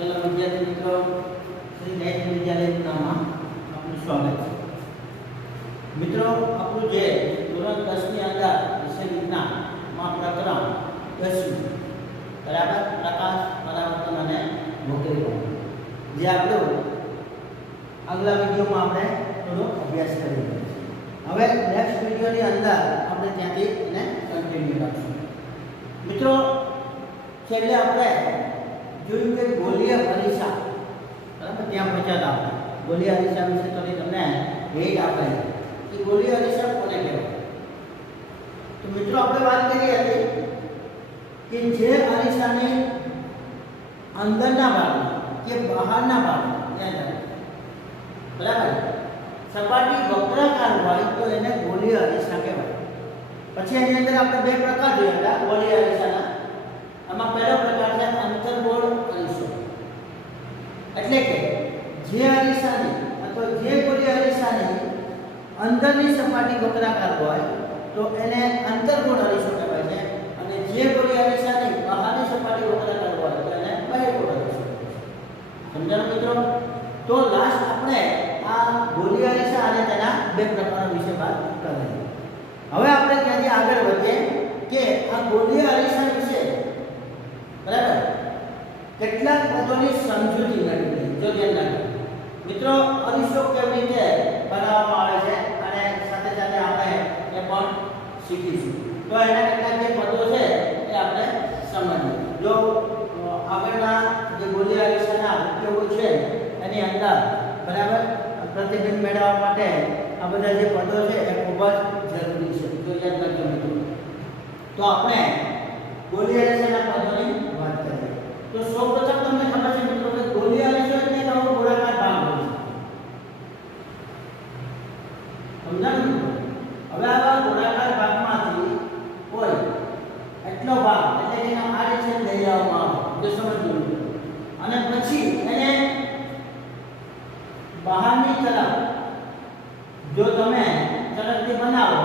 चलो विद्यार्थी मित्रों, श्री नेत्र विद्यालयમાં આપનું સ્વાગત છે। મિત્રો, આપણું જે ધોરણ 10 ની અંદર વિષય વિજ્ઞાનમાં પ્રકરણ 10 બરાબર પ્રકાશ પરાવર્તન અને વક્રીકરણ જે આપણું આગલા વિડિયોમાં આપણે થોડો અભ્યાસ કરી રહ્યા છીએ। હવે નેક્સ્ટ વિડિયોની અંદર આપણે ત્યાંથી એને કન્ટિન્યુ રાખશું। મિત્રો, છેલ્લે આપણે જોયું કે ગોલીય અરીસા બરાબર ત્યાં પહોંચ્યા હતા। ગોલીય અરીસા વિશે થોડી તમને હિન્ટ આપે કે ગોલીય અરીસા કોને કહેવાય। તો મિત્રો, આપણે વાત કરી હતી કે જે અરીસાની અંદરના ભાગમાં કે બહારના ભાગમાં ત્યાં બરાબર સપાટી વક્રાકાર હોય તો એને ગોલીય અરીસા કહેવાય। પછી એની અંદર આપણે બે પ્રકાર જોયા હતા ગોલીય અરીસાના। આમાં પહેલો પ્રકાર છે અંતર્ગોળ અરીસો, એટલે કે જે અરીસાની અથવા જે ગોલીય અરીસાની અંદરની સપાટી વક્રાકાર હોય તો એને અંતર્ગોળ અરીસો કહેવાય છે, અને જે ગોલીય અરીસાની બહારની સપાટી વક્રાકાર હોય તો એને બહિર્ગોળ અરીસો કહેવાય છે। સમજાયું મિત્રો? તો લાસ્ટ આપણે આ ગોલીય અરીસા અને તેના બે પ્રકારો વિશે વાત કરી। હવે આપણે ત્યાંથી આગળ વધીએ કે આ ગોલીય અરીસા વિશે બરાબર કેટલાક પદોની સમજૂતી મેળવી। જો ધ્યાન રાખો મિત્રો, અરીસો કેવી રીતે બનાવવામાં આવે છે અને સાથે સાથે આપણે એ પણ શીખીશું। તો એના કેટલાક જે પદો છે એ આપણે સમજીએ। જો આગળના જે ગોલીય અરીસાના ઉપયોગો છે એની અંદર બરાબર પ્રતિબિંબ મેળવવા માટે આ બધા જે પદો છે એ ખૂબ જ જરૂરી છે। જો યાદ રાખજો મિત્રો, તો આપણે ગોલીય અરીસાના પદોની વાત કરીએ તો સૌપ્રથમ તમને ખબર છે મિત્રો કે ગોલીય અરીસો એટલે કેવો ગોળાકાર ભાગ હોય છે। સમજાયું? હવે આવા ગોળાકાર ભાગમાંથી કોઈ એટલો ભાગ એટલે કે આ રીતે લઈ આવવામાં આવે, જો સમજો, અને પછી એને બહારની તરફ જો તમે ચળકતી બનાવો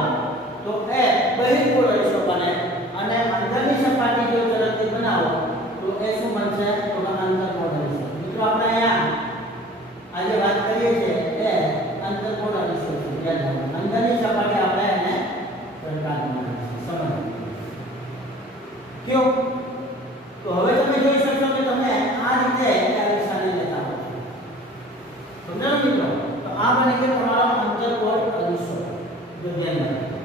તો એ બહિર્ગોળ અરીસો બને, અને અંદરની સપાટી જો ચળકતી બનાવો તો એ શું બનશે? તો અંતર્ગોળ અરીસો। મિત્રો, આપણે અહીંયા આજે વાત કરીએ છીએ એ અંતર્ગોળ અરીસો છે। અંદરની સપાટી આપણે એને ચળકાવી બનાવીશું। સમજો ક્यों? તો હવે તમે જોઈ શકશો કે તમે આ રીતે અરીસાને લેતા હો। સમજાયું મિત્રો? તો આ બની ગયો તમારો અંતર્ગોળ અરીસો। જો ધ્યાન રાખો,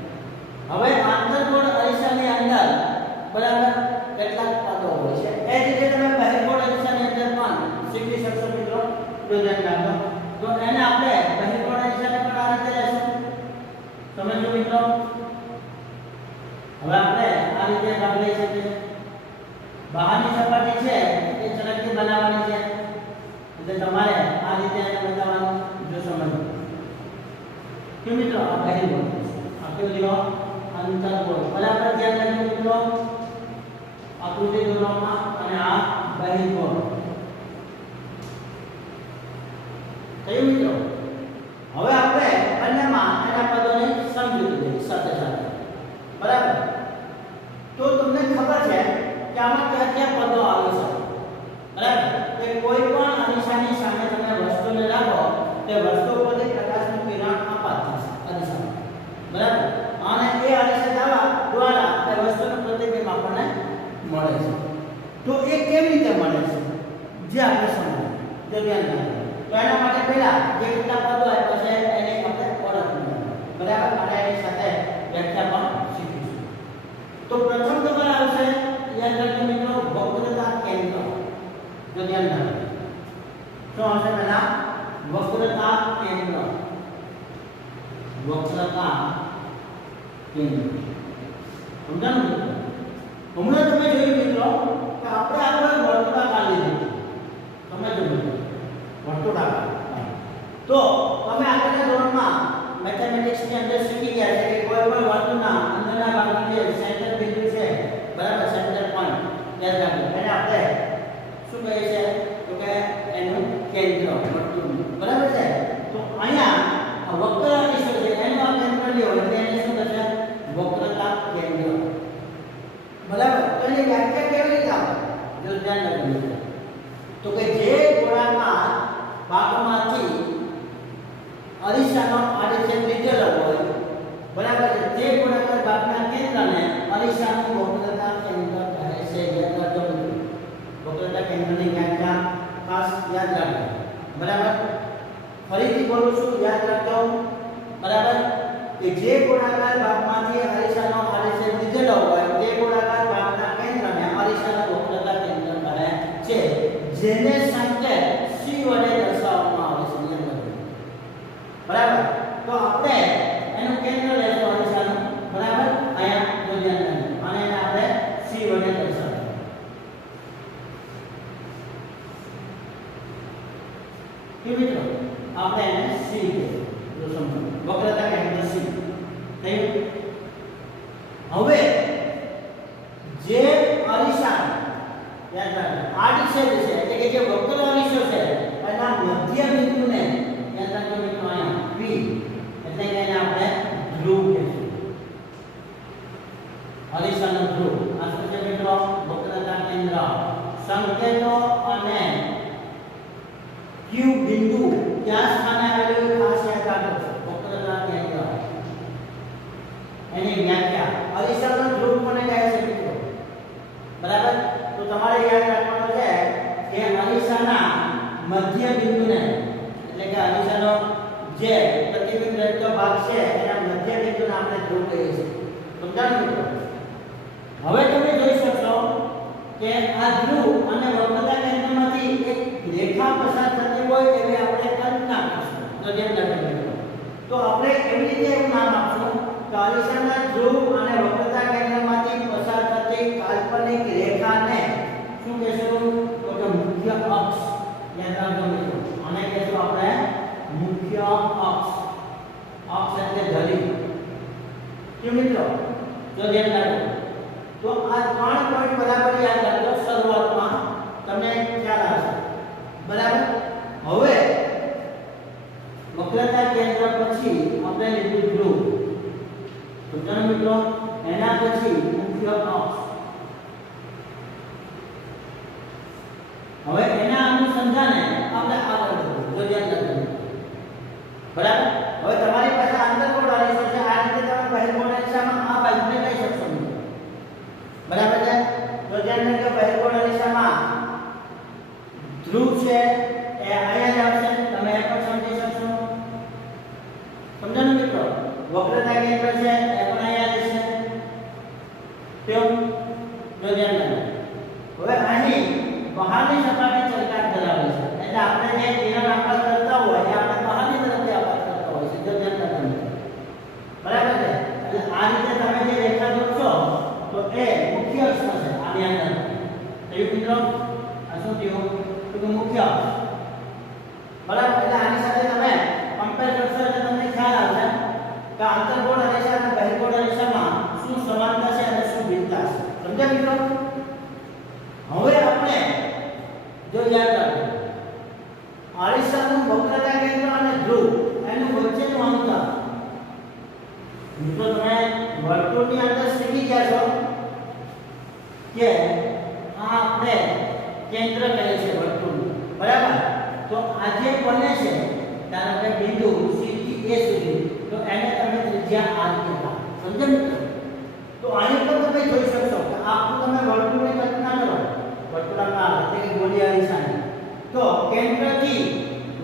હવે અંતર્ગોળ અરીસાની અંદર બરાબર કેટલાક પદો હોય છે, એ જ રીતે તમે બહિર્ગોળ અરીસાની અંદર પણ શીખી શકશો મિત્રો। જો ધ્યાન રાખો, તો એને આપણે બહિર્ગોળ અરીસાને પણ આ રીતે લેશું। સમજો મિત્રો? હવે આપણે આ રીતે ભાગ લઈ શકીએ। બહારની સપાટી છે એ ચળકતી બનાવવાની છે, એટલે તમારે આ રીતે એને બતાવવાનું। જો સમજો કે મિત્રો આ બહિર્ગોળ આ કેવું લ્યો અંતર્ગોળ બરાબર ધ્યાન રાખજો મિત્રો, આકૃતિ દોરવામાં, અને આ બહિર્ગોળ કયું મિત્રો? હવે આપણે બંનેમાં એના પદોની સમજૂતી લઈએ સાથે સાથે બરાબર। તો તમને ખબર છે કે આમાં કયા કયા પદો આવે છે બરાબર? કે કોઈ પણ અરીસાની સામે તમે વસ્તુને રાખો તે વસ્તુ પરથી પ્રકાશનું કિરણ આપાત થશે અરીસામાં બરાબર, અને એ અરીસા દ્વારા એ વસ્તુનું પ્રતિબિંબ આપણને મળે છે। તો એ કેવી રીતે મળે છે જે આપણે સમજીએ। જો ધ્યાન રાખો, તો એના માટે પહેલા જે કેટલા પદો આપ્યા છે એની આપણે ઓળખ મેળવવાની બરાબર, અને એની સાથે વ્યાખ્યા પણ શીખીશું। તો પ્રથમ તમારે આવશે યાદ રાખજો મિત્રો વક્રતા કેન્દ્ર। જો ધ્યાન રાખો, શું આવશે પહેલા? વક્રતા કેન્દ્ર। વક્રતા કેન્દ્ર સમજાયું મિત્રો? હમણાં તમે જોયું મિત્રો કે આપણે આગળ વર્તુળાકાર લીધું, સમજો મિત્રો વર્તુળાકાર। તો તમે આગળના ધોરણમાં મેથેમેટિક્સ ની અંદર શીખી ગયા છે કે કોઈ પણ વર્તુળના અંદરના ભાગનું જે સેન્ટર બિંદુ છે બરાબર, સેન્ટર પોઈન્ટ યાદ રાખો, એને આપણે શું કહીએ છીએ? તો કે એનું કેન્દ્ર વર્તુળનું બરાબર છે। તો અહીંયા આ વક્ર અરીસો છે એનું આ કેન્દ્ર લ્યો એટલે એને શું થશે? વક્રતા કેન્દ્ર બરાબર। તો એની વ્યાખ્યા કેવી રીતે આવે? જો ધ્યાન રાખજો, તો કે જે ગોળાકાર ભાગમાંથી અરીસાનો આડછેદ લીધેલો હોય, બરાબર છે, તે ગોળાકાર ભાગના કેન્દ્રને અરીસાનું વક્રતા કેન્દ્ર કહે છે. યાદ રાખજો મિત્રો, વક્રતા કેન્દ્રની વ્યાખ્યા ખાસ યાદ રાખજો. બરાબર, ફરીથી બોલું છું, યાદ રાખજો. બરાબર, કે જે ગોળાકાર ભાગમાંથી અરીસાનો આડછેદ લીધેલો હોય, તે ગોળાકાર ભાગના કેન્દ્રને અરીસાનું વક્રતા કેન્દ્ર કહે છે, જેને સંકેત C વડે દર્શાવવામાં આવે છે. બરાબર, તો આપણે એનું કેન્દ્ર લેશું અરીસાનું. બરાબર, અહીંયા જો ધ્યાન રાખજો, અને એને આપણે C વડે દર્શાવીએ. કે મિત્રો આપણે એને C કહીએ. જો સમજો, વક્રતા કેન્દ્ર C થયું. હવે જે અરીસા યાદ રાખજો આડછેદ છે, એટલે કે જે વક્ર અરીસો છે એના મધ્ય બિંદુને યાદ રાખજો મિત્રો, અહીંયા P એટલે કે એને આપણે ધ્રુવ કહીશું. અરીસાનો ધ્રુવ આ શું છે મિત્રો? વક્રતા કેન્દ્ર. સંકેતો અને Q બિંદુ ક્યાં સ્થાને આવેલું ખાસ યાદ રાખજો. વક્રતા કેન્દ્ર એની વ્યાખ્યા અરીસાનો ધ્રુવ કોને કહે છે મિત્રો? બરાબર, તો તમારે યાદ રાખવાનું છે કે અરીસાના મધ્ય બિંદુને, એટલે કે અરીસાનો જે પ્રતિબિંબ રહેતો ભાગ છે એના મધ્ય બિંદુને આપણે ધ્રુવ કહીએ છીએ. સમજાયું મિત્રો? હવે તમે જોઈ શકશો કે આ ધ્રુવ અને વક્રતા કેન્દ્રમાંથી એક રેખા પસાર થતી હોય એવી આપણે કલ્પના કરીશું. તો ધ્યાન રાખજો મિત્રો, તો આપણે એવી રીતે એવું નામ આપશું કે અરીસાના ધ્રુવ અને વક્રતા કેન્દ્રમાંથી પસાર થતી કાલ્પનિક રેખાને શું કહેશું? તો કે મુખ્ય અક્ષ. યાદ રાખજો મિત્રો, આને કહેશું આપણે મુખ્ય અક્ષ. અક્ષ એટલે ધરી. કે મિત્રો જો ધ્યાન રાખજો, તો આ 3 પોઈન્ટ બરાબર યાદ રાખજો. શરૂઆતમાં તમને ખ્યાલ આવશે. બરાબર, હવે વક્રતા કેન્દ્ર પછી આપણે લીધું ધ્રુવ. તો ચાલો મિત્રો, એના પછી મુખ્ય અક્ષ. હવે એના અનુસંધાને આપણે આગળ વધીએ. જો ધ્યાન રાખજો. બરાબર, હવે તમારી પાસે આંતરકોણ અરીસો છે. આ રીતે તમે બહિર્કોણ અરીસામાં આ બાજુને લઈ શકશો મિત્રો. બરાબર છે, તો ધ્યાન રાખજો. બહિર્કોણ અરીસામાં ધ્રુવ છે એ અહીંયા જ આવશે. તમે એ પણ સમજી શકશો. સમજાયું મિત્રો? વક્રતા કેન્દ્ર છે એ પણ અહીંયા રહેશે. કેમ? જો ધ્યાન રાખજો. હવે અહીં બહારની સપાટી ચળકાટ ધરાવે છે, એટલે આપણે જે કિરણ આપાત કરતા હોય એ આપણે બહારની તરફથી આપાત કરતા હોય છે. જો ધ્યાન રાખજો. બરાબર છે, એટલે આ રીતે તમે જે રેખા દોરશો તો એ મુખ્ય અક્ષ છે. આની અંદર થયું મિત્રો? આ શું થયું? તો મુખ્ય અક્ષ. બરાબર, એટલે આની સાથે તમે કમ્પેર કરશો એટલે તમને ખ્યાલ આવશે કે આંતરકોણ અરીસા અને બહિર્કોણ અરીસામાં શું સમાનતા છે અને શું ભિન્નતા છે. સમજ્યા મિત્રો? હવે આપણે જો યાદ રાખો, અરીસાનું વક્રતા કેન્દ્ર અને ધ્રુવ એનું વચ્ચેનું અંતર. મિત્રો તમે વર્તુળની અંદર શીખી ગયા છો કે આ આપણે કેન્દ્ર કહે છે વર્તુળનું. બરાબર, તો આ જે બને છે ધારો કે બિંદુ C થી A સુધી, તો એને તમે ત્રિજ્યા R કહેતા. સમજ્યા મિત્રો? તો આની પર તમે જોઈ શકશો કે આખું તમે વર્તુળની કલ્પના કરો. વર્તુળાકાર એટલે કે ગોળીય અરીસાની, તો કેન્દ્રથી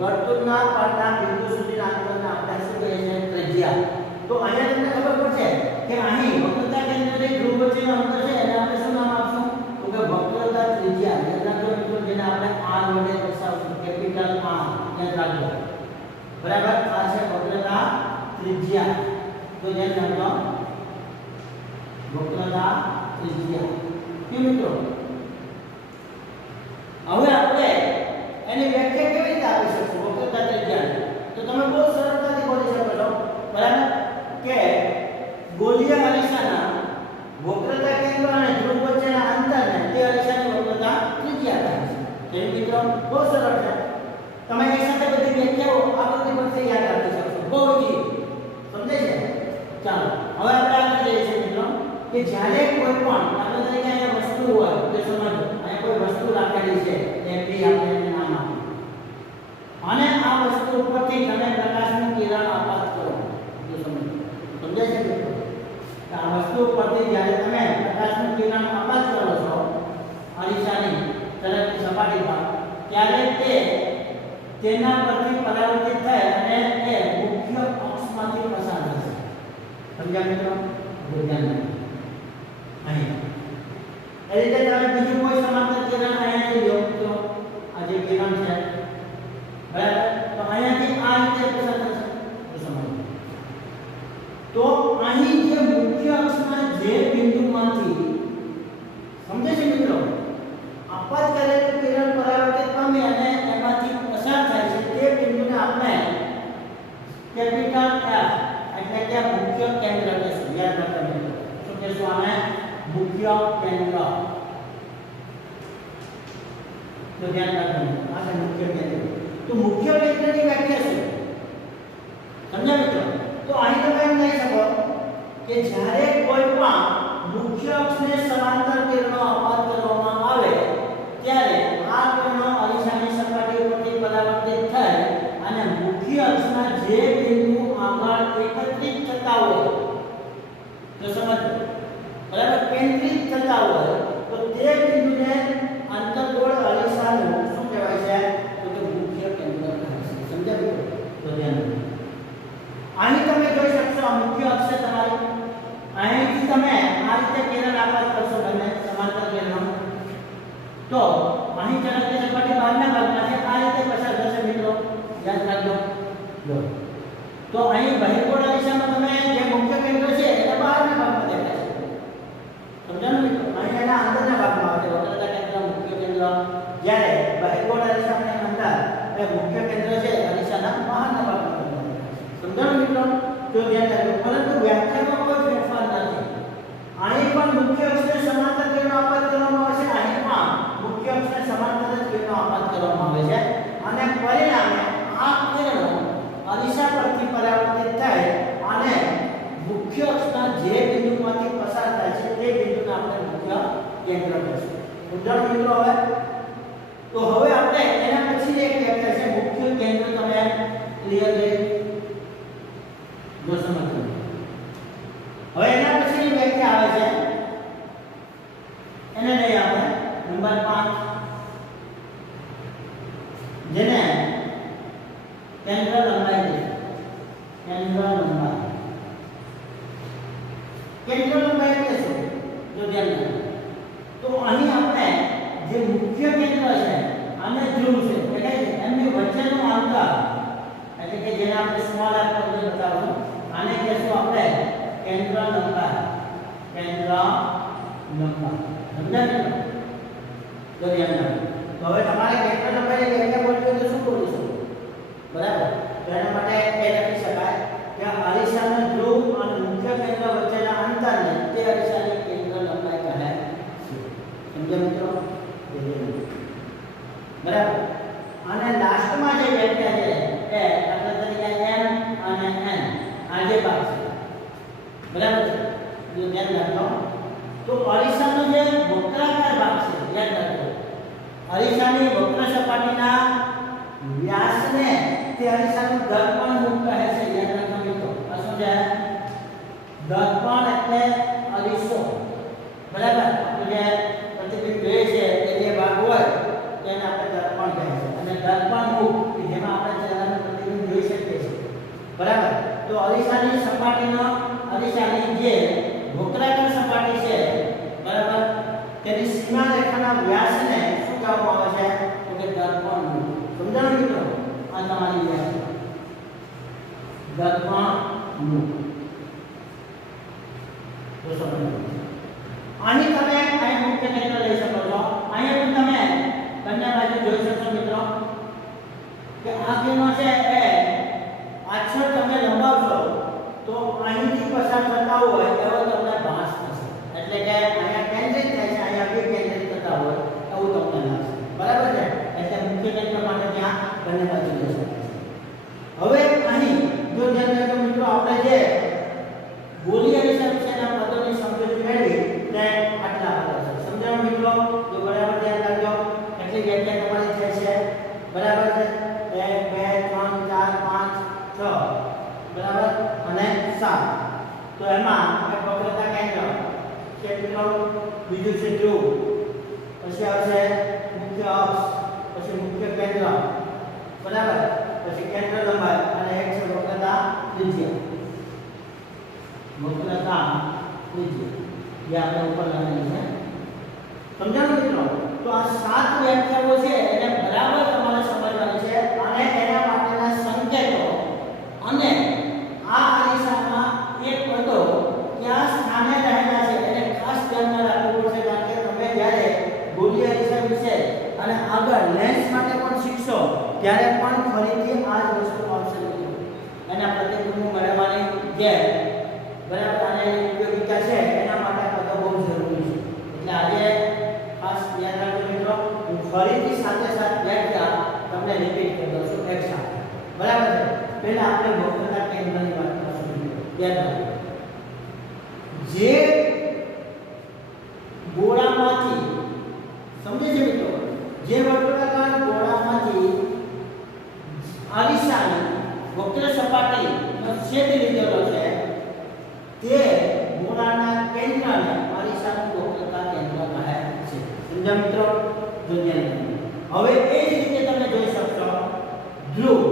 વર્તુળના પરના બિંદુ સુધીના અંતરને આપણે શું કહીએ છીએ? ત્રિજ્યા. તો અહીંયા તમને ખબર પડશે કે અહીં વક્રતા કેન્દ્રથી ધ્રુવ વચ્ચેનું અંતર છે એને આપણે શું નામ આપશું? તો કે વક્રતા ત્રિજ્યા. યાદ રાખજો મિત્રો, જેને આપણે R વડે દર્શાવશું. Capital R. યાદ રાખજો. બરાબર, આ છે વક્રતા ત્રિજ્યા. તો ધ્યાન રાખજો, વક્રતા ત્રિજ્યા. કે મિત્રો હવે આપણે એની વ્યાખ્યા કેવી રીતે આપી શકશું વક્રતા ત્રિજ્યાની? તો તમે બહુ સરળતાથી બોલી શકો છો. બરાબર, કે ગોળીય અરીસાના વક્રતા કેન્દ્ર અને ધ્રુવ વચ્ચેના અંતરને તે અરીસાની વક્રતા ત્રિજ્યા કહે છે. જેમ મિત્રો બહુ સરળ છે. તમે એક સાથે બધી વ્યાખ્યાઓ આ બધી વખતે યાદ રાખી શકશો. બહુ ઈઝી. સમજે છે? ચાલો હવે આપણે આગળ જઈએ છીએ મિત્રો કે કે જ્યારે કોઈ પણ દાખલા તરીકે અહીંયા વસ્તુ હોય તો સમજો અહીંયા કોઈ વસ્તુ રાખેલી છે એ બી આપણે એને નામ આપીએ અને આ વસ્તુ ઉપરથી તમે પ્રકાશનું કિરણ આપાત કરો તો સમજો સમજાય છે મિત્રો કે આ વસ્તુ ઉપરથી જ્યારે તમે પ્રકાશનું કિરણ આપાત કરો છો અરીસાની તરફની સપાટી પર ત્યારે તે તેના પરથી પરાવર્તિત થાય અને એ મુખ્ય અક્ષમાંથી પસાર થશે સમજ્યા મિત્રો ધ્યાન અહીં એ રીતે તમે બીજું કોઈ સમાંતર કિરણ અહીંયાથી લો તો આ જે કિરણ છે બરાબર તો અહીંયાથી આ રીતે પસાર થશે તો સમજો તો અહીં જે મુખ્ય અક્ષના જે બિંદુમાંથી સમજે છે મિત્રો આપાત કરેલું કિરણ પરાવર્તિત પામે અને એમાંથી પસાર થાય છે તે બિંદુને આપણે કેપિટલ F એટલે કે મુખ્ય કેન્દ્ર કહીશું યાદ રાખજો શું કહીશું આને મુખ્ય કેન્દ્ર તો ધ્યાન રાખજો આ છે મુખ્ય કેન્દ્ર તો મુખ્ય કેન્દ્રની વ્યાખ્યા શું સમજ્યા મિત્રો તો અહીં તમે એમ કહી શકો કે જ્યારે કોઈ પણ મુખ્ય અક્ષને સમાંતર કિરણો આપાત કરવામાં આવે ત્યારે આ કિરણો અરીસાની સપાટી ઉપરથી પરાવર્તિત થાય અને મુખ્ય અક્ષના જે બિંદુ આગળ એકત્રિત થતા હોય તો સમજો બરાબર કેન્દ્રિત થતા હોય તો તે બિંદુને અંતર્ગોળ અરીસાનું શું કહેવાય છે તો કે મુખ્ય કેન્દ્ર કહેવાય છે સમજાયું તો ધ્યાન અહીં તમે જોઈ શકશો મુખ્ય અક્ષ છે તમારું અહીંથી તમે આ રીતે કિરણ આપાત કરશો બંને સમાંતર કિરણો તો અહીં ચરકની સપાટી બહારના ભાગમાં છે આ રીતે પસાર થશે મિત્રો યાદ રાખજો લો તો અહીં બહિર્ગોળ દિશામાં તમે જે મુખ્ય કેન્દ્ર છે એ બહારના ભાગમાં દેખાય છે સમજાયું મિત્રો અહીં એના અંદરના ભાગમાં આવે છે વક્રતા કેન્દ્ર મુખ્ય કેન્દ્ર જ્યારે બહિર્ગોળ દિશાની અંદર એ મુખ્ય કેન્દ્ર છે દિશાના બહારના ભાગમાં સમજાયું મિત્રો તો ધ્યાન રાખજો પરંતુ વ્યાખ્યામાં કોઈ ફેરફાર નથી અહીં પણ મુખ્ય અક્ષને સમાંતર કિરણો આપાત કરવામાં આવે છે અહીં પણ મુખ્ય અક્ષને સમાંતર જ કિરણો આપાત કરવામાં આવે છે અને પરિણામે આ કિરણો અરીસા પરથી પરાવર્તિત થાય અને મુખ્ય અક્ષના જે બિંદુમાંથી પસાર થાય છે તે બિંદુને આપણે મુખ્ય કેન્દ્ર કહીશું સમજાણું મિત્રો હવે તો હવે આપણે એના પછી એક વ્યાખ્યા છે મુખ્ય કેન્દ્ર તમે ક્લિયર છે જો સમજો હવે એના પછીની વ્યાખ્યા આવે છે એને લઈએ આપણે નંબર 5 જેને કેન્દ્ર લંબાઈ છે કેન્દ્ર લંબાઈ એટલે શું જો ધ્યાન રાખો તો અહીં આપણે જે મુખ્ય કેન્દ્ર છે અને ધ્રુવ છે એટલે કે એમની વચ્ચેનું અંતર એટલે કે જેને આપણે સ્મોલ r તરીકે બતાવશું આને કહેશું આપણે કેન્દ્ર લંબાઈ સમજાયું તો ધ્યાન રાખો તો હવે તમારે કેન્દ્ર લંબાઈની વ્યાખ્યા બોલવી હોય તો શું બોલીશું બરાબર તો એના માટે એ લખી શકાય કે અરીસાના ધ્રુવ અને મુખ્ય કેન્દ્ર વચ્ચેના અંતરને તે અરીસાની કેન્દ્ર લંબાઈ કહે છે સમજ્યા મિત્રો બરાબર અને લાસ્ટમાં જે વ્યાખ્યા છે એ દાખલા તરીકે m અને n આ જે ભાગ છે બરાબર જો ધ્યાન રાખો તો અરીસાનો જે વક્રાકાર ભાગ છે યાદ રાખો અરીસાની વક્ર સપાટીના વ્યાસને તે અરીસાનું દર્પણ મુખ કહે છે યાદ રાખો મિત્રો આ શું છે દર્પણ એટલે અરીસો બરાબર આપણે જે પ્રતિબિંબ જોઈએ છે તે જે ભાગ હોય તેને આપણે દર્પણ કહે છે અને દર્પણ મુખ કે જેમાં આપણે ચહેરાનું પ્રતિબિંબ જોઈ શકીએ છીએ બરાબર તો અરીસાની સપાટીનો અરીસાની જે વક્રાકાર સપાટી છે બરાબર તેની સીમા રેખાના વ્યાસને શું કહેવામાં આવે છે તો કે દર્પણ મુખ સમજાણું મિત્રો આ તમારી વ્યાખ્યા દર્પણ મુખ તો સમજો અહીં તમે અહીં મુખ્ય કેન્દ્ર લઈ શકો છો અહીં પણ તમે બંને બાજુ જોઈ શકશો મિત્રો કે આ કિરણો છે એ પાછળ તમે લંબાવશો તો અહીંથી પસાર થતા હોય એવો તમને ભાસ થશે એટલે કે અહીંયા કેન્દ્રિત થાય છે અહીંયા બે કેન્દ્રિત થતા હોય એવું તમને લાગશે બરાબર છે એટલે મુખ્ય કેન્દ્ર માટે ત્યાં બંને બાજુ જઈ શકાય છે હવે અહીં જો ધ્યાન રાખો મિત્રો આપણે જે ગોળી અરીસા વિશેના પદોની સમજૂતી મેળવી બીજું છે ધ્રુવ, પછી આવશે મુખ્ય અક્ષ, પછી મુખ્ય કેન્દ્ર, બરાબર, પછી કેન્દ્ર લંબાઈ અને એક છે વક્રતા ત્રિજ્યા. વક્રતા ત્રિજ્યા જે આપણે ઉપર લખેલી છે. સમજાણું મિત્રો? તો આ 7 વ્યાખ્યાઓ છે એને બરાબર તમારે સમજવાની છે અને એના માટેના સંકેતો અને આ અરીસામાં એક પદો ક્યાં સ્થાને રહેલા છે એને ખાસ ધ્યાનમાં રાખવું પડશે, કારણ કે તમે જ્યારે ગોળીય અરીસા વિશે અને આગળ લેન્સ માટે પણ શીખશો ત્યારે પણ ફરીથી આ જ વસ્તુ આવશે. એના પ્રતિબિંબ મેળવવાની જે બરાબર આને ઉપયોગિતા છે એના માટે આ પદો બહુ જરૂરી છે. એટલે આજે ખાસ ધ્યાન રાખજો મિત્રો. હું ફરીથી સાથે સાથે વ્યાખ્યા તમને રિપીટ કરી દઉં છું એક સાથે, બરાબર છે? પહેલા આપણે વક્રતા કેન્દ્રની વાત કરીશું. યાદ રાખજો, જે ગોળામાંથી, સમજે છે મિત્રો, જે વક્રાકાર ગોળામાંથી અરીસાની વક્ર સપાટીનો છેદ લીધેલો છે તે ગોળાના કેન્દ્રને અરીસાનું વક્રતા કેન્દ્ર કહે છે. સમજ્યા મિત્રો? હવે એ જ રીતે તમે જોઈ શકશો ધ્રુવ,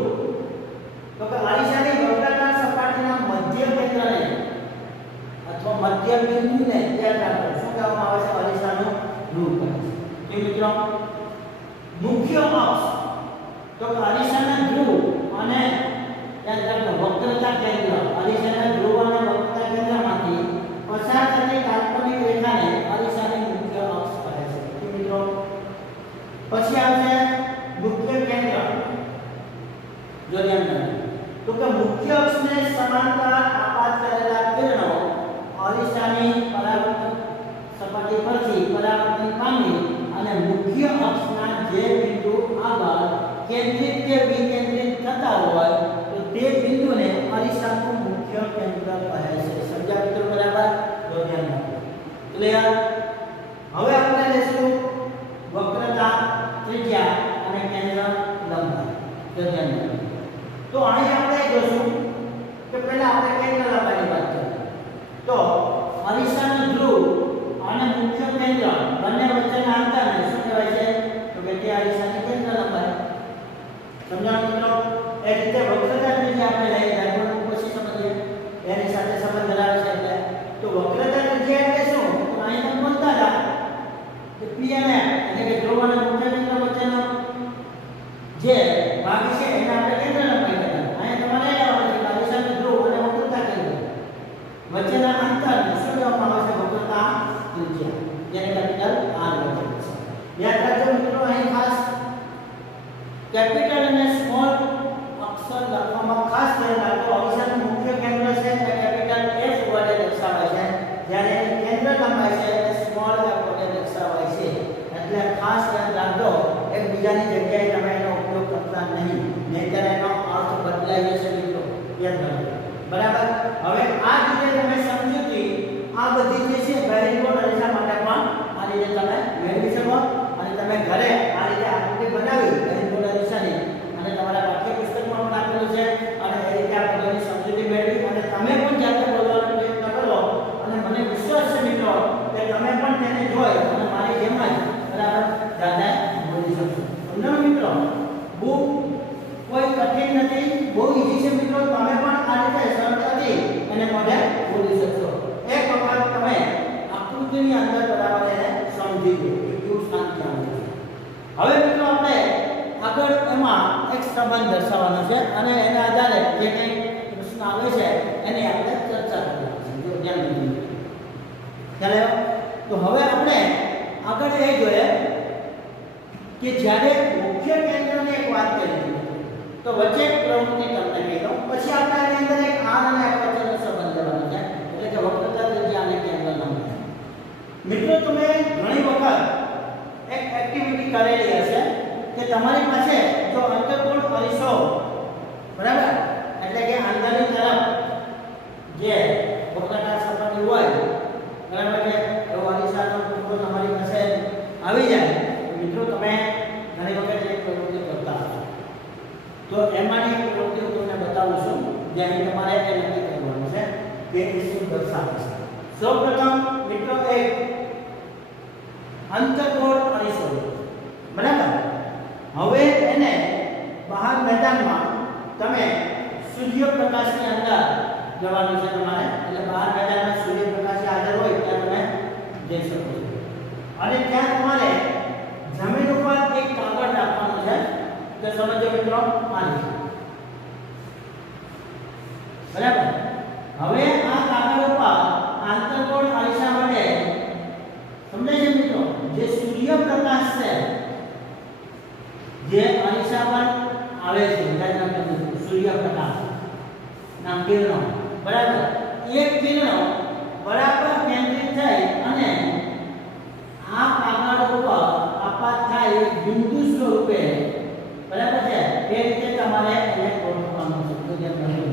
તો કે અરીસાની વક્રાકાર સપાટીના મધ્ય કેન્દ્રને અથવા મધ્ય બિંદુને યાદ રાખો શું કહેવામાં આવે છે? અરીસાનું ધ્રુવ કહે છે. કે મિત્રો મુખ્ય અક્ષ, તો કે અરીસાના ધ્રુવ અને યાદ રાખો વક્રતા કેન્દ્ર, અરીસાના ધ્રુવ અને વક્રતા કેન્દ્રમાંથી પસાર થતી કાલ્પનિક રેખાને અરીસાની મુખ્ય અક્ષ કહે છે. કે મિત્રો પછી આવશે મુખ્ય કેન્દ્ર. જો ધ્યાન રાખો, તો કે મુખ્ય અક્ષને સમાંતર આપાત કરેલા કિરણો અરીસાની પરાવર્તન સપાટી પરથી પરાવર્તન પામી અને મુખ્ય અક્ષના જે બિંદુ આગળ કેન્દ્રિત કે વિકેન્દ્રિત થતા હોય તો તે બિંદુને અરીસાનું મુખ્ય કેન્દ્ર કહે છે. સમજ્યા મિત્રો? બરાબર? તો ધ્યાન રાખો. ક્લિયર? હવે આપણે લેશું વક્રતા ત્રિજ્યા અને કેન્દ્ર લંબાઈ. તો ધ્યાન રાખો. તો અહીં આપણે જોશું કે પહેલા આપણે કેન્દ્ર લંબાઈની વાત કરીએ. તો અરીસાનું ધ્રુવ અને મુખ્ય કેન્દ્ર બંને વચ્ચેના અંતરને શું કહેવાય છે? તો કે તે અરીસાની કેન્દ્ર લંબાઈ. સમજાણું મિત્રો? એ રીતે વક્રતા ત્રિજ્યા આપણે લઈ રાખવાનું પછી સમજીએ એની સાથે સંબંધ ધરાવે છે. એટલે તો વક્રતા ત્રિજ્યા એટલે શું? તો અહીં તમે બોલતા હતા કે P અને M એટલે કે ધ્રુવ અને મુખ્ય કેન્દ્ર વચ્ચેનો જે ભાગ છે એને આપણે કેન્દ્ર લંબાઈ કહેવાય. અહીં તમારે આવવાનું છે અરીસાનું ધ્રુવ અને વક્રતા કેન્દ્ર વચ્ચેના અંતરને શું કહેવામાં આવે છે? વક્રતા ત્રિજ્યા, જેને કેપિટલ R લખેલું છે. યાદ રાખજો મિત્રો, અહીં ખાસ કેપિટલ અને સ્મોલ અક્ષર લખવામાં ખાસ ધ્યાન રાખો. અરીસાનું મુખ્ય કેન્દ્ર છે તે કેપિટલ F વડે દર્શાવાય છે, જ્યારે એની કેન્દ્ર લંબાઈ છે તે સ્મોલ f વડે દર્શાવાય છે. એટલે ખાસ ધ્યાન રાખજો, એકબીજાની જગ્યાએ તમે એનો ઉપયોગ કરતા નહીં, નહીંતર એનો અર્થ બદલાઈ જશે મિત્રો. યાદ રાખજો. બરાબર? હવે આ રીતે તમે સમજૂતી આ બધી જે છે બહિર્ગોળ અરીસા માટે પણ આ રીતે તમે મેળવી શકો અને તમે ઘરે આ રીતે આકૃતિ બનાવી બહિર્ગોળ અરીસાની અને તમારા પાઠ્યપુસ્તકમાં પણ આપેલું છે અને એ રીતે આ બધાની સમજૂતી મેળવી અને તમે પણ જાતે બોલવાનો પ્રયત્ન કરો અને મને વિશ્વાસ છે મિત્રો કે તમે પણ તેને જોઈ અને મારી જેમ જ બરાબર જાતે બોલી શકશો. સમજો મિત્રો? બહુ કોઈ કઠિન નથી, બહુ ઈઝી છે મિત્રો. તમે પણ આ રીતે સરળતાથી એને મોઢે બોલી શકશો. એક વખત તમે આકૃતિની અંદર બરાબર એને સમજી લો કે કેવું શાંત થવાનું છે. હવે મિત્રો આપણે આગળ એમાં એક સંબંધ દર્શાવવાનો છે અને એના આધારે જે કંઈ પ્રશ્ન આવે છે એની આપણે ચર્ચા કરવાની છે. જો ધ્યાન દીધું ખ્યાલ આવ્યો? તો હવે આપણે આગળ એ જોઈએ કે જ્યારે મુખ્ય કેન્દ્રની એક વાત કરી તો વચ્ચે એક પ્રવૃત્તિ તમને કહી દઉં, પછી આપણે આની અંદર એક R અને F વચ્ચેનો સંબંધ લેવાનો છે, એટલે કે વક્રતા ત્રિજ્યા અને કેન્દ્ર લંબાઈ. મિત્રો તમે ઘણી વખત એક એક્ટિવિટી કરેલી હશે કે તમારી પાસે જો અંતર્ગોળ અરીસો, બરાબર, એટલે કે અંદરની તરફ જે વક્રતા સપાટી હોય, બરાબર છે, એવો અરીસાનો ટુકડો તમારી પાસે આવી જાય તો મિત્રો તમે ઘણી વખત એક પ્રવૃત્તિ કરતા હશો. તો એમાંની એક પ્રવૃત્તિ હું તમને બતાવું છું, જ્યાં તમારે એ નક્કી કરવાનું છે કે એ શું દર્શાવે છે. સૌપ્રથમ મિત્રો એક અંતર્ગોળ અરીસો લો. બરાબર? એક અંતર્ગોળ અરીસો લો. હવે મિત્રો તમે ઘણી વખત એક એક્ટિવિટી કરેલી હશે કે તમારી પાસે જો અંતર્ગોળ અરીસો, બરાબર, એટલે કે અંદરની તરફ જે વક્રતા સપાટી હોય, બરાબર છે, એવો અરીસાનો ટુકડો તમારી પાસે આવી જાય તો મિત્રો તમે ઘણી વખત એક પ્રવૃત્તિ કરતા હશો. તો એમાંની એક પ્રવૃત્તિ હું તમને બતાવું છું, જ્યાં તમારે એ નક્કી કરવાનું છે કે એ શું દર્શાવે છે. સૌપ્રથમ મિત્રો એક અંતર્ગોળ અરીસો બરાબર. હવે એને બહાર મેદાનમાં તમે સૂર્યપ્રકાશની અંદર જવાનું છે તમારે, એટલે બહાર મેદાનમાં સૂર્યપ્રકાશ હાજર હોય ત્યાં તમે જઈ શકો છો. અને ત્યાં તમારે જમીન ઉપર એક કાગળ રાખવાનું છે, તો સમજો મિત્રો આ રીતે બરાબર. હવે આ કાગળ ઉપર આંતરગોળ અરીસા માટે સમજાય છે મિત્રો, જે સૂર્યપ્રકાશ છે જે અરીસા પર આવે છે સૂર્યપ્રકાશ ના કિરણો બરાબર, એ કિરણો બરાબર કેન્દ્રિત થઈ અને આ કાગળ ઉપર આપાત થાય એક બિંદુ સ્વરૂપે બરાબર છે, એ રીતે તમારે એને ગોઠવવાનું છે. તો જેમ કહ્યું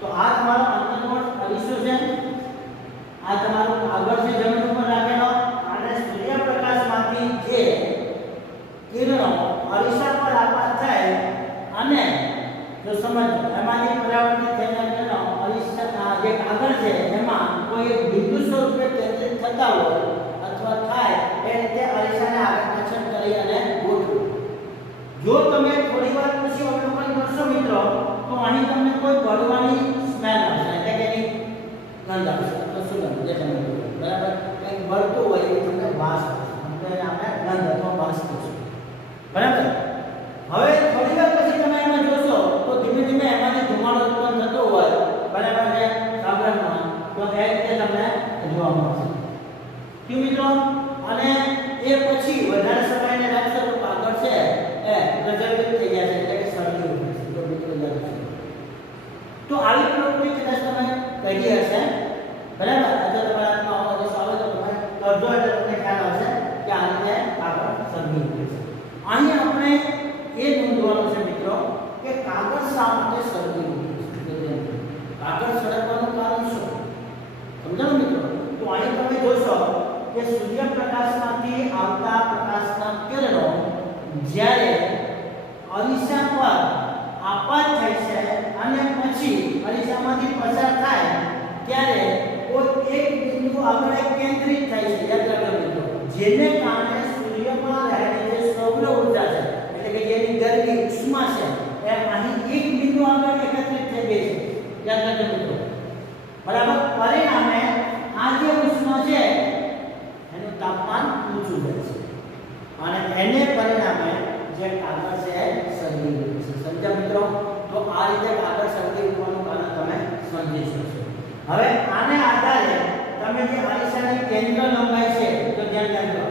તો આ તમારો અંતર્ગોળ અરીસો છે, આ તમારો કાગળ છે જમીન ઉપર રાખેલો, અને સૂર્યપ્રકાશમાંથી જે કિરણો અરીસા પર આપાત થાય અને જો સમજ એમાંથી પરાવર્તિત થયેલા કિરણો અરીસા જે કાગળ છે એમાં કોઈ એક બિંદુ સ્વરૂપે કેન્દ્રિત થતા હોય અથવા થાય એ રીતે અરીસાને આગળ પાછળ કરી અને ગોઠવો. જો તમે થોડી વાર પછી અવલોકન કરશો મિત્રો, તો અહીં તમને કોઈ બળવાની સ્મેલ આવશે, એટલે કે એની ગંધ આવશે, તો સુગંધ જે તમે બરાબર કંઈક બળતું હોય એ તમને વાસ આવશે, આપણે ગંધ અથવા વાસ કહીશું બરાબર. હવે થોડી વાર પછી તમે એમાં જોશો તો ધીમે ધીમે એમાંથી ધુમાડો ઉત્પન્ન થતો હોય બરાબર છે કાગળમાં, તો એ રીતે તમને જોવા મળશે. ક્યું મિત્રો? અને એ પછી વધારે સમયને રાખશો તો કાગળ છે એ પ્રજ્વલિત થઈ જશે, એટલે કે સળગી ઉઠશે. તો મિત્રો યાદ રાખજો. તો આવી પ્રવૃત્તિ કદાચ તમે કરી હશે બરાબર. આજે તમારા હાથમાં આવો આવે તો તમે કરજો એટલે તમને ખ્યાલ આવશે કે આ રીતે કાગળ સળગી ઉઠે છે. અહીં આપણે એ નોંધવાનું છે મિત્રો કે કાગળ શા માટે સળગી ઉઠે છે, કાગળ સળગવાનું કારણ શું સમજાવો મિત્રો. તો અહીં તમે જોશો કે સૂર્યપ્રકાશમાંથી આવતા પ્રકાશના કિરણો જ્યારે અરીસા પર આપાત થાય છે અને પછી અરીસામાંથી પસાર થાય ત્યારે કોઈ એક બિંદુ આગળ કેન્દ્રિત થાય છે, યાદ રાખજો મિત્રો, જેને કારણે સૂર્યમાં રહેલી જે સૌર ઊર્જા છે એટલે કે જેની ગરમી ઉષ્મા છે એ અહીં એક બિંદુ આગળ એકત્રિત થઈ ગઈ છે, યાદ રાખજો મિત્રો બરાબર. પરિણામે આ જે ઉષ્મા છે એનું તાપમાન ઊંચું જાય છે અને એને પરિણામે જે કાગળ છે સળગી ઉઠે છે. સમજ્યા મિત્રો? તો આ રીતે કાગળ સળગી ઉઠવાનું કારણ તમે સમજી શકશો. હવે આને આધારે તમે જે અરીસાની કેન્દ્ર લંબાઈ છે તો ધ્યાન રાખજો,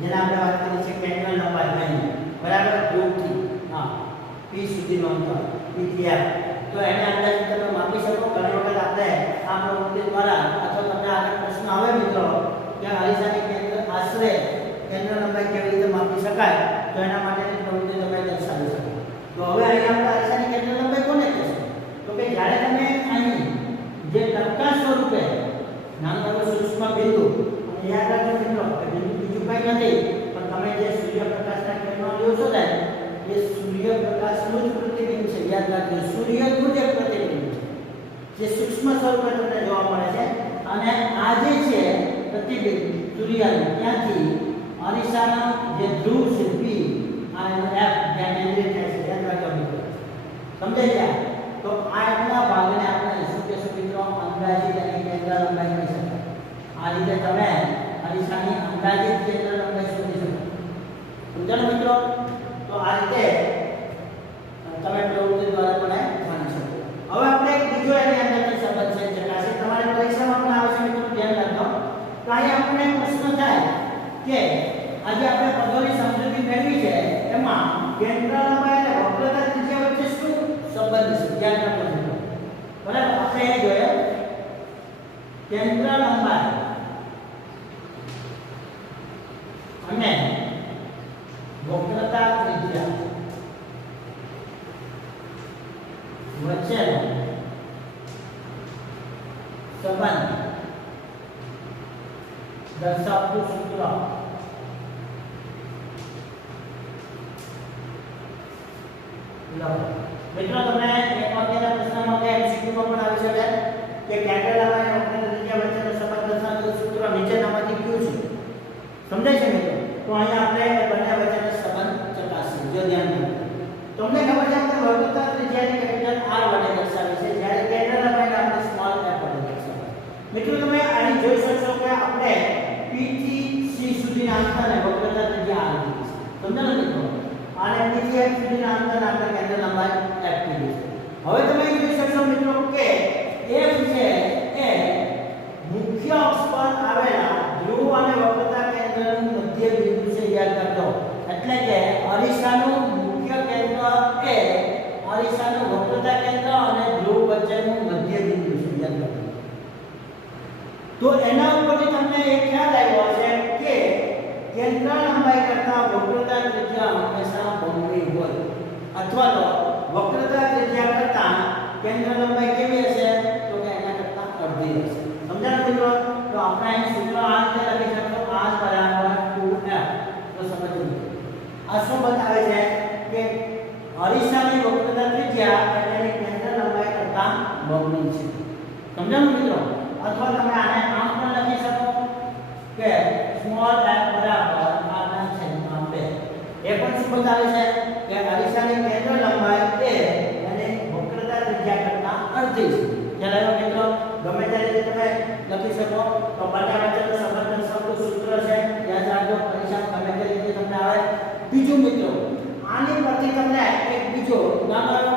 જેના આપણે વાત કરી છે કેન્દ્ર લંબાઈ અહીં બરાબર ધ્રુવથી P સુધીનો અંતર P થી F, તો એને અંદાજે તમે માપી શકો. ઘણી વખત આપણે આ પ્રવૃત્તિ દ્વારા અથવા તમને આગળ પ્રશ્ન આવે મિત્રો કે અરીસાની કેન્દ્ર આશરે કેન્દ્ર લંબાઈ કેવી રીતે માપી શકાય, તો એના માટેની પ્રવૃત્તિ તમે દર્શાવી શકો. તો હવે અહીં આપણે અરીસાની કેન્દ્ર લંબાઈ કોને કહેશે? તો કે જ્યારે તમે અહીં જે પ્રકાશ સ્વરૂપે નાનું એવું સૂક્ષ્મ બિંદુ, અને યાદ રાખજો મિત્રો કે બિંદુ બીજું કંઈ નથી પણ તમે જે સૂર્યપ્રકાશના કિરણો લ્યો છો ને એ સૂર્યપ્રકાશનું જ પ્રતિબિંબ છે. યાદ રાખજો સૂર્યનું જ એક પ્રતિબિંબ છે જે સૂક્ષ્મ સ્વરૂપે તમને જોવા મળે છે, અને આ જે છે પ્રતિબિંબ સૂર્યનું ત્યાંથી અરીસાના જે ધ્રુવ છે P અને F જ્યાં કેન્દ્રિત થાય છે, યાદ રાખજો મિત્રો સમજાઈ ગયા. તો આ એટલા ભાગને આપણે શું કહેશું મિત્રો? અંદાજિત અને કેન્દ્ર લંબાઈ કહી શકાય. આ રીતે તમે અરીસાની અંદાજિત કેન્દ્ર લંબાઈ શોધી શકો. સમજાયું મિત્રો? તો આ રીતે તમે પ્રવૃત્તિ દ્વારા પણ જાણી શકો. હવે આપણે એક બીજો એની અંદરનો સંબંધ છે ચકાસી તમારી પરીક્ષામાં પણ આવે છે મિત્રો, ધ્યાન રાખજો. તો અહીં આપણને પ્રશ્ન થાય કે આજે આપણે પદોની સમજૂતી મેળવી છે એમાં કેન્દ્ર લંબાઈ અને વક્રતા ત્રિજ્યા વચ્ચે શું સંબંધ છે, ધ્યાન રાખજો મિત્રો બરાબર. આપણે એ જોઈએ કેન્દ્ર લંબાઈ અને વક્રતા ત્રિજ્યા વચ્ચેનો સંબંધ દર્શાવતું સૂત્ર મિત્રો તમને એક વાક્યના પ્રશ્નમાં કે એમસીક્યુ માં પણ આવી શકે કે કેન્દ્ર લંબાઈ અને વક્રતા ત્રિજ્યા વચ્ચેનો સંબંધ દર્શાવતું સૂત્ર નીચેનામાંથી કયું છે? સમજાય છે મિત્રો? તો અહીંયા આપણે બંને વચ્ચેનો સંબંધ ચકાસીએ. જો ધ્યાન રાખો. તમને ખબર છે કે વર્તુળાકાર ત્રિજ્યાને કેપિટલ R વડે દર્શાવી છે, જ્યારે કેન્દ્ર લંબાઈને આપણે સ્મોલ f વડે દર્શાવી. મિત્રો તમે અહીં જોઈ શકશો કે આપણે P થી C સુધીના અંતરને વક્રતા ત્રિજ્યા R કીધી છે. સમજાયું મિત્રો? અને P થી F સુધીના અંતરને આપણે કેન્દ્ર લંબાઈ f કીધી છે. હવે તમે જોઈ શકશો મિત્રો કે f છે એ મુખ્ય અક્ષ પર આવેલા ધ્રુવ અને વક્રતા કેન્દ્રનું મધ્ય બિંદુ છે, યાદ રાખજો. એટલે કે અરીસાનું મુખ્ય કેન્દ્ર એ અરીસાનું વક્રતા કેન્દ્ર અને ધ્રુવ વચ્ચેનું મધ્ય બિંદુ છે, યાદ રાખજો. તો એના ઉપરથી તમને એક ખ્યાલ આવ્યો હશે કે કેન્દ્ર લંબાઈ કરતા વક્રતા ત્રિજ્યા હંમેશા બમણી હોય, અથવા તો વક્રતા ત્રિજ્યા કરતા કેન્દ્ર લંબાઈ કેવી હશે? તો કે એના કરતા અડધી હશે. સમજાયું મિત્રો? તો આપણે અહીં સૂત્ર આ રીતે લખી શકીએ, r બરાબર 2f. તો સમજો આ શું બતાવે છે કે અરીસાની વક્રતા ત્રિજ્યા એટલે કેન્દ્ર લંબાઈ કરતા બમણી છે. સમજાયું મિત્રો? અથવા તમે આને આમ પણ લખી શકો કે સ્મોલ f બરાબર r/2. એ પણ શું બતાવે છે કે અરીસાની કેન્દ્ર લંબાઈ એ અને વક્રતા ત્રિજ્યા કરતા અડધી છે. ખ્યાલ આવ્યો મિત્રો? ગમે તે રીતે તમે લખી શકો. તો બંને વચ્ચેનો સંબંધ સૂત્ર છે, યાદ રાખજો. અરીસા ગમે તે રીતે તમને આવે. બીજું મિત્રો, આની પરથી તમને એક બીજો નાનો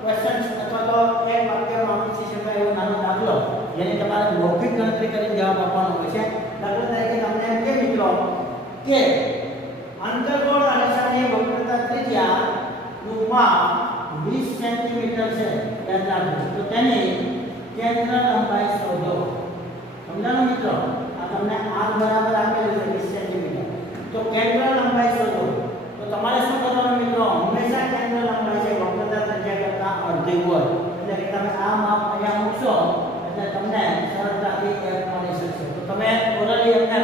ક્વેશ્ચન અથવા તો એક વાક્યમાં પૂછી શકાય એવો નાનો દાખલો, જેની તમારે મૌખિક ગણતરી કરીને જવાબ આપવાનો હોય છે. દાખલા તરીકે તમને એમ કે મિત્રો કે અંતર્ગોળ અરીસાની વક્રતા ત્રિજ્યા નું માપ 20 સેન્ટીમીટર છે, યાદ રાખજો. તો તેની કેન્દ્ર લંબાઈ શોધો. સમજાણું મિત્રો? આ તમને r બરાબર આપેલું છે 20 સેન્ટીમીટર. તો કેન્દ્ર લંબાઈ શોધો. તો તમારે શું કરવાનું મિત્રો? હંમેશા કેન્દ્ર લંબાઈ છે વક્રતા ત્રિજ્યા કરતા અડધી હોય. એટલે કે તમે આ માપ અહીંયા મૂકશો એટલે તમને સરળતાથી f મળી શકશે. તો તમે ઓરલી એમને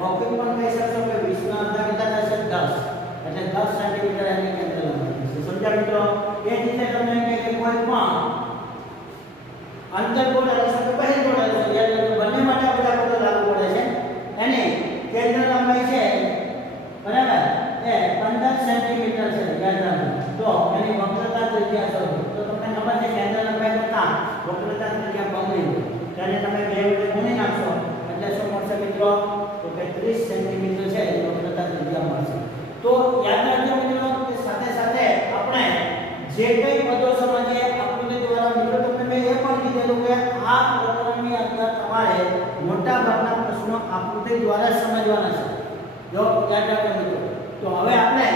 મૌખિક પણ કહી શકશો કે 20 ના અડધા કેટલા થશે? 10. એટલે 10 સેન્ટીમીટર એની કેન્દ્ર લંબાઈ છે. સમજ્યા મિત્રો? એ જ રીતે તમને કહે કે કોઈ પણ અંતર્ગોળ અરીસો કે બહિર્ગોળ અરીસો, યાદ રાખજો બંને માટે બધા પદો લાગુ પડે છે. એની કેન્દ્ર લંબાઈ છે બરાબર એ 15 સેન્ટીમીટર છે, યાદ રાખજો. તો એની વક્રતા ત્રિજ્યા શોધો. તો તમને ખબર છે કેન્દ્ર લંબાઈ કરતા વક્રતા ત્રિજ્યા બમણી હોય. ત્યારે તમે બે વડે ગુણી નાખશો એટલે શું મળશે મિત્રો? તો કે 30 સેન્ટીમીટર છે એ વક્રતા ત્રિજ્યા મળશે. તો યાદ રાખજો મિત્રો કે સાથે સાથે આપણે જે કઈ પદો સમજીએ આકૃતિ દ્વારા, મિત્રો તમને મેં એ પણ કીધેલું કે આ પ્રકરણની અંદર તમારે મોટા ભાગના પ્રશ્નો આકૃતિ દ્વારા સમજવાના છે. જો યાદ રાખજો મિત્રો. તો હવે આપણે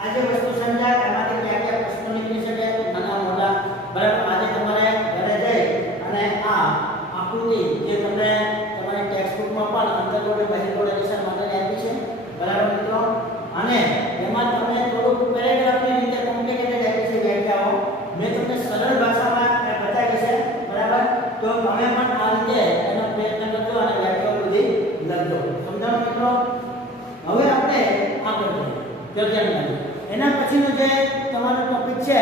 આ જે વસ્તુ સમજાય એમાંથી કયા કયા પ્રશ્નો નીકળી શકે, નાના મોટા, બરાબર. આજે તમારે ઘરે જઈ અને આ આકૃતિ જે તમને તમારી ટેક્સ્ટ બુકમાં પણ અંતર્ગોળ બહિર્ગોળ અરીસા માટે આપી છે, બરાબર મિત્રો. અને એમાં તમને થોડુંક પેરેગ્રાફની રીતે કોમ્પ્લિકેટેડ આપી છે વ્યાખ્યાઓ. મેં તમને સરળ ભાષામાં બતાવી છે, બરાબર. તો તમે પણ આ રીતે એનો પ્રયત્ન કરજો અને વ્યાખ્યાઓ બધી લખજો. સમજાણું મિત્રો? હવે આપણે આગળ વધીએ. એના પછીનો જે તમારો ટોપિક છે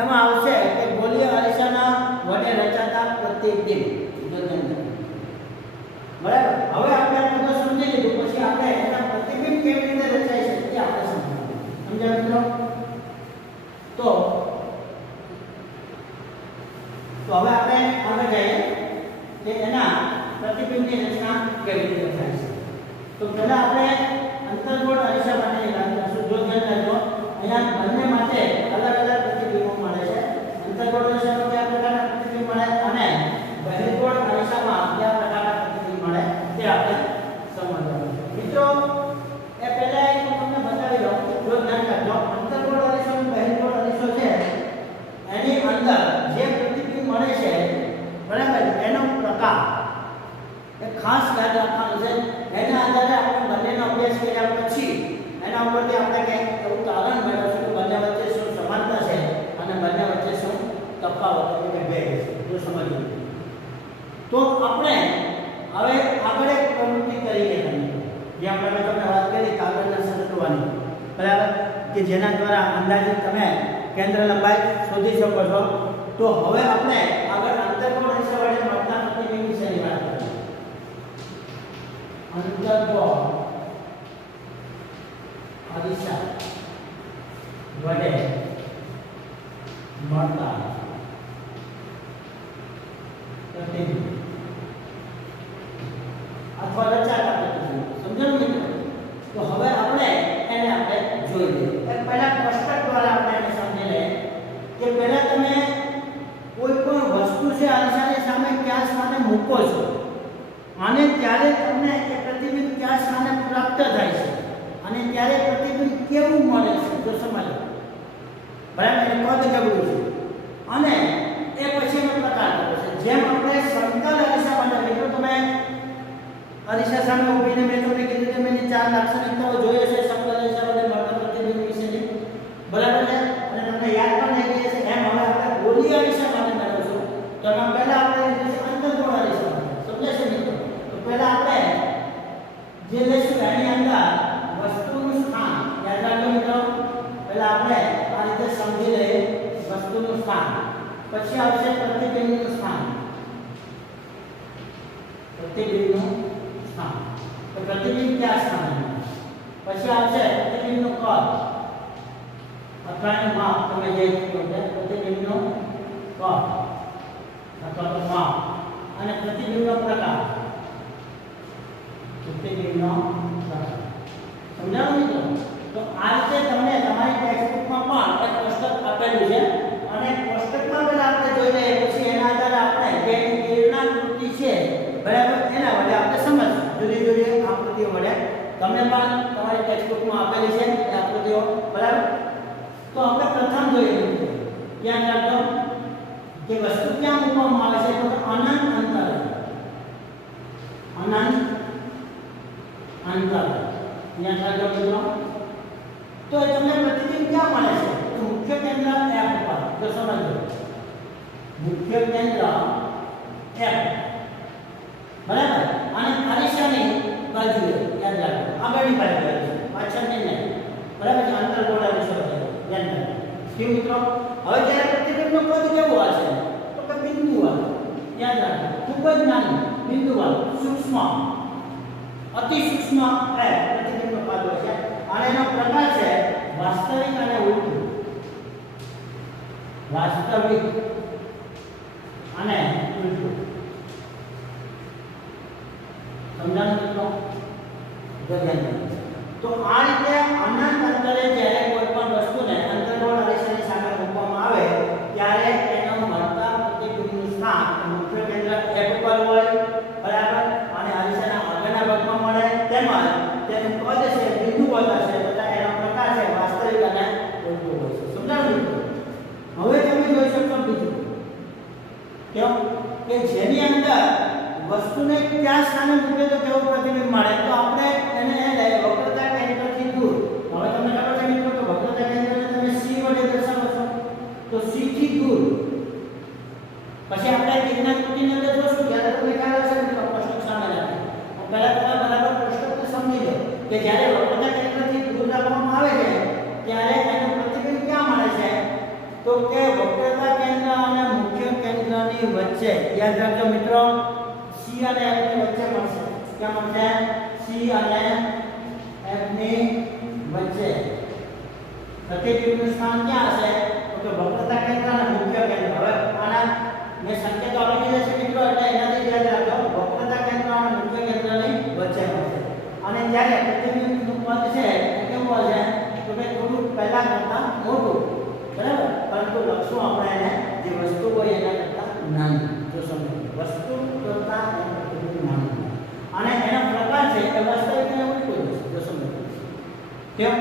એમાં આવશે કે ગોલીય અરીસાના વડે રચાતા પ્રતિબિંબ. બરાબર. હવે આપણે આ બધું સમજી લીધું પછી આપણે એના પ્રતિબિંબ કેવી રીતે રચાય છે તે આપણે સમજવાનું. સમજ્યા મિત્રો? તો હવે આપણે આગળ જઈએ કે એના પ્રતિબિંબની રચના કેવી રીતે થાય છે. તો પહેલા આપણે અંતર્ગોળ અરીસા માટેની વાત કરીશું. જો ધ્યાન રાખજો, અહીંયા બંને માટે અલગ અલગ પ્રતિબિંબો મળે છે. અંતર્ગોળ અરીસામાં કયા પ્રકારના પ્રતિબિંબ મળે અને બહિર્ગોળ અરીસામાં કયા પ્રકારના પ્રતિબિંબ મળે તે આપણે સમજવાનું છે. મિત્રો એ પહેલા એક તમને બતાવી દઉં. જો ધ્યાન રાખજો, અંતર્ગોળ અરીસો અને બહિર્ગોળ અરીસો છે એની અંદર જે પ્રતિબિંબ મળે છે, બરાબર, એનો પ્રકાર એ ખાસ યાદ રાખવાનું છે. એના આધારે આપણે બંનેનો અભ્યાસ કર્યા પછી એના ઉપરથી આપણે કંઈક એવું તારણ મેળવશું કે બંને વચ્ચે શું સમાનતા છે અને બંને વચ્ચે શું તફાવત એટલે કે ભેદ છે. જો સમજવું. તો આપણે હવે આગળ એક પ્રવૃત્તિ કરીએ જે આપણે તમને વાત કરી કાગળના સરકવાની, બરાબર, કે જેના દ્વારા અંદાજિત તમે કેન્દ્ર લંબાઈ શોધી શકો છો. તો હવે આપણે આગળ અંતર્ગોળ અરીસા વડે મળતા પ્રતિબિંબ વિશેની વાત કરીએ. અંતર્ગોળ અથવા રચાતા પ્રતિબિંબ. સમજાયું મિત્રો? તો હવે આપણે એને જોઈ લઈએ. પહેલા કોષ્ટક દ્વારા આપણે એને સમજી લઈએ કે પહેલા તમે કોઈ પણ વસ્તુ છે અરીસાની સામે કયા સ્થાને મૂકો છો અને ત્યારે તમને એ પ્રતિબિંબ કયા સ્થાને પ્રાપ્ત થાય છે અને ત્યારે પ્રતિબિંબ કેવું મળે છે જો સમજો. બરાબર? એ કદ કેવું છે અને એ પછીનો પ્રકાર છે. જેમ આપણે સમતલ અરીસા માટે મિત્રો તમે અરીસા સામે ઊભીને મેં તમને કીધું કે મેં ચાર લાક્ષણિકતાઓ જોઈએ છે સમતલ અરીસા માટે મળતા પ્રતિબિંબ વિશેની. બરાબર છે? અને તમને યાદ પણ રહી ગઈ છે. એમ હવે આપણે ગોળીય અરીસા માટે મેળવશું. તો એમાં પહેલા આપણે લઈશું અંતર્ગોળ અરીસા. સમજાય છે મિત્રો? તો પહેલા આપણે જે લઈશું એની અંદર વસ્તુનું સ્થાન યાદ રાખજો મિત્રો. પહેલા આપણે આ રીતે સમજી લઈએ વસ્તુનું સ્થાન. પછી આવશે પ્રતિબિંબનું સ્થાન. પ્રતિબિંબનું સ્થાન. તો પ્રતિબિંબ કયા સ્થાને? પછી આવશે પ્રતિબિંબનું કદ અથવા એનું માપ. તમે જે કીધું છે પ્રતિબિંબનું કદ અથવા તો માપ અને પ્રતિબિંબનો પ્રકાર. પ્રતિબિંબનો પ્રકાર સમજાવું મિત્રો? તો આ રીતે તમને તમારી ટેક્સ્ટબુકમાં પણ એક કોષ્ટક આપેલું છે અને કોષ્ટકમાં પહેલા આપણે જોઈ લઈએ પછી એના આધારે આપણે જે કિરણાકૃતિ છે બરાબર એના વડે આપણે સમજ જુદી જુદી આકૃતિઓ વડે તમને પણ તમારી ટેક્સ્ટબુકમાં આપેલી છે એ આકૃતિઓ. બરાબર? તો આપણે પ્રથમ જોઈએ ધ્યાન રાખજો કે વસ્તુ ક્યાં મૂકવામાં આવે છે તો અનંત અંતરે. અનંત અંતરે ધ્યાન રાખજો મિત્રો. તો એ તમને પ્રતિબિંબ ક્યાં મળે છે તો મુખ્ય કેન્દ્ર F પર. જો સમજો મુખ્ય કેન્દ્ર F. બરાબર? અને અરીસાની બાજુએ યાદ રાખો આગળની બાજુએ પાછળની નહીં. બરાબર છે? અંતર્ગોળ અરીસો યાદ રાખો. કેવું મિત્રો? હવે જ્યારે પ્રતિબિંબનું કદ કેવું હશે તો કે બિંદુવાળું. યાદ રાખો ખૂબ જ નાનું બિંદુવાળું સૂક્ષ્મ અતિ સૂક્ષ્મ પ્રતિબિંબનું કદ હોય છે અને એનો પ્રકાર છે વાસ્તવિક અને ઉલટું. વાસ્તવિક અને ઉલટું. સમજાયું મિત્રો? તો આ રીતે અનંત અંતરે જ્યારે કોઈ પણ વસ્તુને અંતર્ગોળ અરીસાની સામે મૂકવામાં આવે ત્યારે એનો મળતા પ્રતિબિંબનું સ્થાન મુખ્ય કેન્દ્ર F પર હોય. બરાબર? અને અરીસાના આગળના ભાગમાં મળે તેમજ તેનું કદ છે બિંદુ હશે તથા એનો પ્રકાર છે વાસ્તવિક અને ઉલટું હોય છે. સમજાયું મિત્રો? હવે તમે જોઈ શકશો બીજું કેમ કે જેની અંદર વસ્તુને કયા સ્થાને મૂકે તો કેવું પ્રતિબિંબ મળે. તો આપણે એને વક્રતા કેન્દ્રથી દૂર. હવે તમને ખબર છે મિત્રો કે વક્રતા કેન્દ્રને તમે C વડે દર્શાવો છો તો C થી દૂર. પછી આપણે કિરણાકૃતિની અંદર જોશું ત્યારે તમને ખ્યાલ હશે મિત્રો કોષ્ટક સામે રાખો. પહેલા તમે બરાબર કોષ્ટકને સમજી લો કે જ્યારે વક્રતા કેન્દ્રથી દૂર રાખવામાં આવે છે ત્યારે એનું પ્રતિબિંબ ક્યાં મળે છે તો કે વક્રતા કેન્દ્ર અને મુખ્ય કેન્દ્રની વચ્ચે. યાદ રાખજો મિત્રો C અને F ની વચ્ચે મળશે. ક્યાં મળશે? C અને F ની વચ્ચે. પ્રતિબિંબનું સ્થાન ક્યાં હશે તો કે વક્રતા કેન્દ્ર અને મુખ્ય કેન્દ્ર. હવે આના મેં સંકેતો આપી દીધા છે મિત્રો એટલે એનાથી યાદ રાખજો વક્રતા કેન્દ્ર અને મુખ્ય કેન્દ્રની વચ્ચે મળશે. અને જ્યારે પ્રતિબિંબનું પદ છે કેવું હશે તો કે થોડું પહેલા કરતા મોટું. બરાબર? પરંતુ લક્ષો આપણે એને જે વસ્તુ હોય એના કરતા નાનું. જો સમજો વસ્તુ કરતા નાનું અને એનો પ્રકાર છે એ વાસ્તવિક અને ઉલટું છે. જો સમજો કેમ?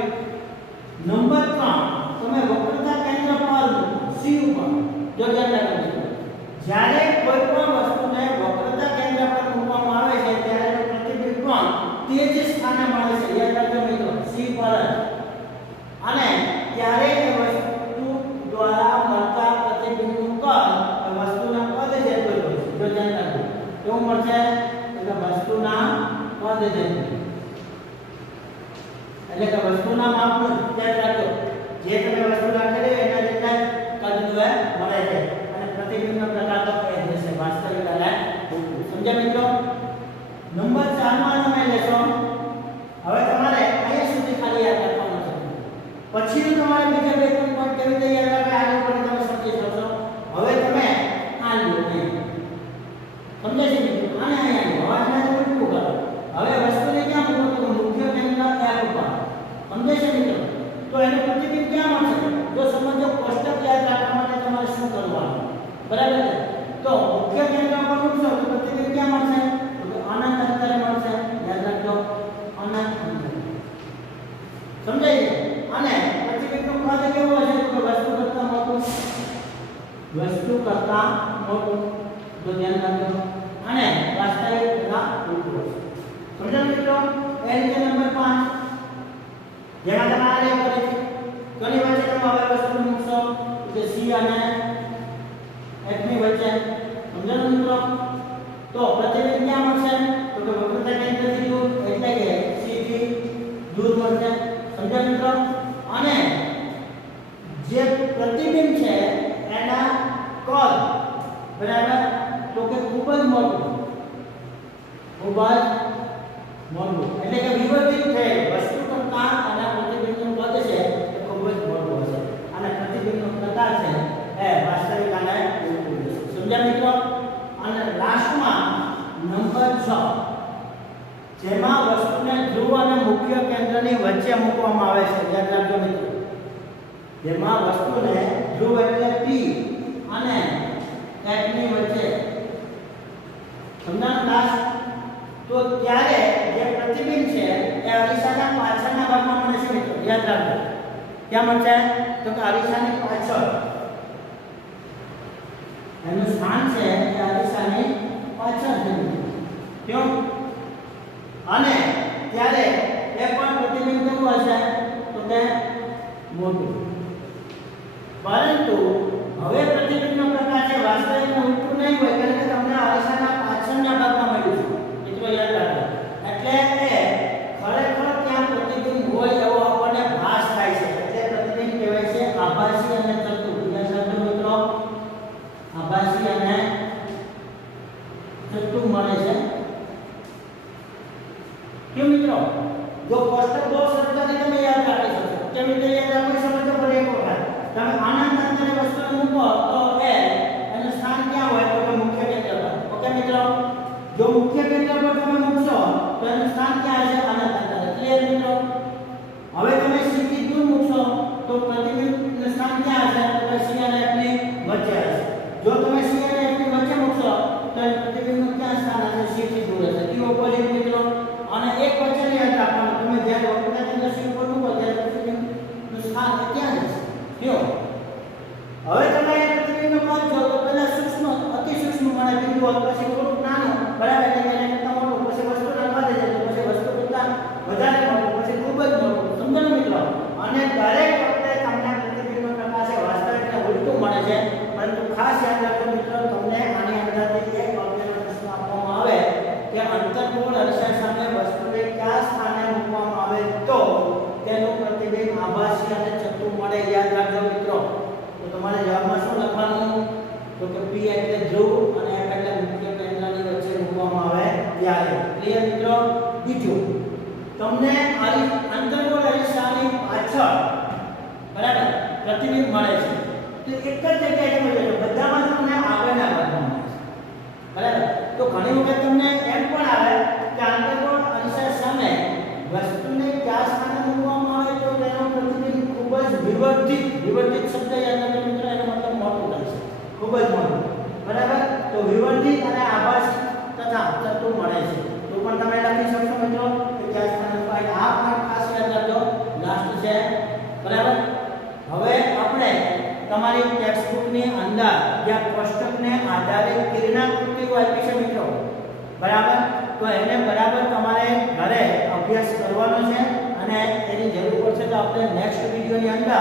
નંબર 3 તમે વક્રતા કેન્દ્ર પર C ઉપર જો ધ્યાન રાખજો જ્યારે કોઈ પણ વસ્તુને વક્રતા કેન્દ્ર પર મૂકવામાં આવે છે ત્યારે એનું પ્રતિબિંબ પણ તે જ સ્થાને મળે છે. યાદ રાખજો મિત્રો C પર જ. અને ત્યારે એ વસ્તુ દ્વારા મળતા પ્રતિબિંબનું કદ વસ્તુના કદ જેટલું હોય છે. જો ધ્યાન રાખજો કેવું મળશે તો વસ્તુના કદ જેટલું. એટલે કે વસ્તુના માપનું ધ્યાન રાખજો જે તમે વસ્તુ રાખેલી એના જેટલા કદનું મળે છે અને પ્રતિબિંબનો પ્રકાર તો એ જ છે વાસ્તવિક અને ઉલટું. સમજ્યા મિત્રો? નંબર 4 માં તમે લેશો. હવે તમારે અહીંયા સુધી ખાલી યાદ રાખવાનું છે. પછીનું તમારે બીજા બે ત્રણ પોઈન્ટ કેવી રીતે યાદ રાખે આની ઉપર તમે સમજી શકશો. હવે તમે આ લો સમજે છે મિત્રો? આને અહીંયા લો. હવે આને ઉલટું કરો. સમજો મિત્રો એ રીતે નંબર 5 જેમાં તમે આ લે કરે છે કોની વચ્ચે તમે હવે વસ્તુ મૂકશો કે C અને F ની વચ્ચે સમજો મિત્રો તો પ્રતિબિંબ ક્યાં મળશે તો કે વક્રતા કેન્દ્રથી દૂર એટલે કે C થી દૂર મળશે સમજો મિત્રો અને જે પ્રતિબિંબ છે એના કદ બરાબર તો કે ખૂબ જ મોટું એટલે કે વિવર્તિત થયેલ વસ્તુ કરતાં આના પ્રતિબિંબનું કદ છે એ ખૂબ જ મોટું હશે અને પ્રતિબિંબનો પ્રકાર છે એ વાસ્તવિક આને ઉલટું હશે સમજ્યા મિત્રો અને લાસ્ટમાં નંબર 6 જેમાં વસ્તુને ધ્રુવ અને મુખ્ય કેન્દ્રની વચ્ચે મૂકવામાં આવે છે યાદ રાખજો મિત્રો જેમાં વસ્તુને ધ્રુવ એટલે P અને F ની વચ્ચે સમજાણું લાસ્ટ તો ત્યારે જે પ્રતિબિંબ છે એ અરીસાના પાછળના ભાગમાં મળે છે મિત્રો યાદ રાખજો ક્યાં મળશે તો કે અરીસાની પાછળ એનું સ્થાન છે એ અરીસાની પાછળ છે ક્यों અને ત્યારે એ પણ પ્રતિબિંબ કેવું હશે તો કે મોટું પરંતુ હવે પ્રતિબિંબનો પ્રકાર છે વાસ્તવિકનું ઉલટું નહીં હોય કારણ કે તમને અરીસાના પાછળના ભાગમાં મળ્યું છે મિત્રો યાદ રાખો એટલે એ ખરેખર ત્યાં પ્રતિબિંબ હોય એવો આપણને ભાસ થાય છે એટલે પ્રતિબિંબ કહેવાય છે આભાસી અને ચતુર યાદ રાખજો મિત્રો આભાસી અને ચતુર મળે છે क्यों મિત્રો જો કોષ્ટક બહુ સરળતાથી તમે યાદ રાખી શકો તે રીતે યાદ રાખી શકો તો પર એક વખત તમે આનંદ અંતરે વસ્તુને મૂકો તો એ એનું સ્થાન ક્યાં હોય તો કે મુખ્ય કેન્દ્ર પર ઓકે મિત્રો જો મુખ્ય કેન્દ્ર પર તમે મૂકશો તો એનું સ્થાન ક્યાં હશે આનંદ અંતરે ક્લિયર મિત્રો હવે તમે C થી દૂર મૂકશો તો પ્રતિબિંબનું સ્થાન ક્યાં હશે તો કે C અને F ની વચ્ચે હશે જો તમે C અને F ની વચ્ચે મૂકશો તો પ્રતિબિંબનું ક્યાં સ્થાન હશે C થી દૂર હશે ઈ ઓપોઝિટ મિત્રો અને એક વચ્ચે યાદ રાખવાનું તમે જ્યારે વક્રતા કેન્દ્ર C ઉપર મૂકો ત્યારે પ્રતિબિંબનું સ્થાન ક્યાં હશે ક્યો હવે તમે એ પ્રતિબિંબનો કદ જો તો પહેલા સૂક્ષ્મ અતિ સૂક્ષ્મ મળે બિંદુ પછી થોડું નાનું બરાબર એટલે એને કરતા મોટું પછી વસ્તુ નાખવા દે તો પછી વસ્તુ કરતા વધારે મોટું પછી ખૂબ જ મોટું સમજો ને મિત્રો અને દરેક વખતે તમને પ્રતિબિંબનો પ્રકાર છે વાસ્તવિકને ઉલટું મળે છે પરંતુ ખાસ યાદ રાખજો મિત્રો તમને આની અંદરથી એક અગત્યનો પ્રશ્ન આપવામાં આવે કે અંતર્ગોળ અરીસા સામે વસ્તુને કયા સ્થાને મૂકવામાં આવે તો તેનું પ્રતિબિંબ આભાસી અને ચતુર મળે યાદ રાખજો મિત્રો તો તમારે જવાબમાં શું લખવાનું તો કે P એટલે ધ્રુવ અને F એટલે મુખ્ય કેન્દ્રની વચ્ચે મૂકવામાં આવે ત્યારે ક્લિયર મિત્રો બીજું તમને અંતર્ગોળ અરીસાની પાછળ બરાબર પ્રતિબિંબ મળે છે તો એક જ જગ્યાએ તમે જોજો બધામાં તમને આગળના ભાગમાં મળે છે બરાબર તો ઘણી વખત તમને એમ પણ આવે કે અંતર્ગોળ અરીસા સામે વસ્તુને કયા સ્થાને મૂકવામાં આવે તો તેનો પ્રતિબિંબ ખૂબ જ વિવર્તિત શબ્દ યાદ રાખજો મિત્રો એનો મતલબ મોટું થાય છે ખૂબ જ મોટું બરાબર તો વિવર્તિત અને આભાસી તથા ચતુર મળે છે તો પણ તમે લખી શકશો મિત્રો કે કયા સ્થાને મૂકાય આ પણ ખાસ યાદ રાખજો લાસ્ટ છે બરાબર હવે આપણે તમારી ટેક્સ્ટબુકની અંદર જ્યાં કોષ્ટકને આધારે કિરણાકૃતિઓ આપી છે મિત્રો બરાબર તો એને બરાબર તમારે ઘરે અભ્યાસ કરવાનો છે અને એની જરૂર પડશે તો આપણે નેક્સ્ટ વિડિયોની અંદર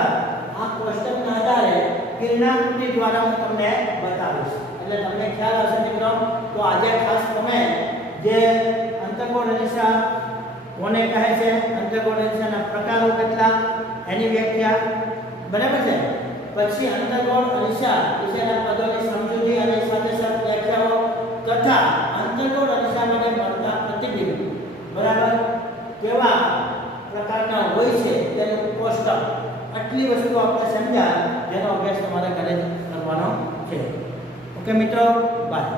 આ કોષ્ટકના આધારે કિરણાકૃતિ દ્વારા હું તમને બતાવીશ એટલે તમને ખ્યાલ આવશે મિત્રો તો આજે ખાસ તમે જે અંતર્ગોળ અરીસા કોને કહે છે અંતર્ગોળ અરીસાના પ્રકારો કેટલા એની વ્યાખ્યા બરાબર છે પછી અંતર્ગોળ અરીસા વિશેના પદોની સમજૂતી અને સાથે સાથે વ્યાખ્યાઓ તથા અંતર્ગોળ અરીસા માટે મળતા પ્રતિબિંબ બરાબર કેવા પ્રકારના હોય છે તેનું કોષ્ટક આટલી વસ્તુ આપણે સમજ્યા જેનો અભ્યાસ તમારે ઘરે કરવાનો છે ઓકે મિત્રો બાય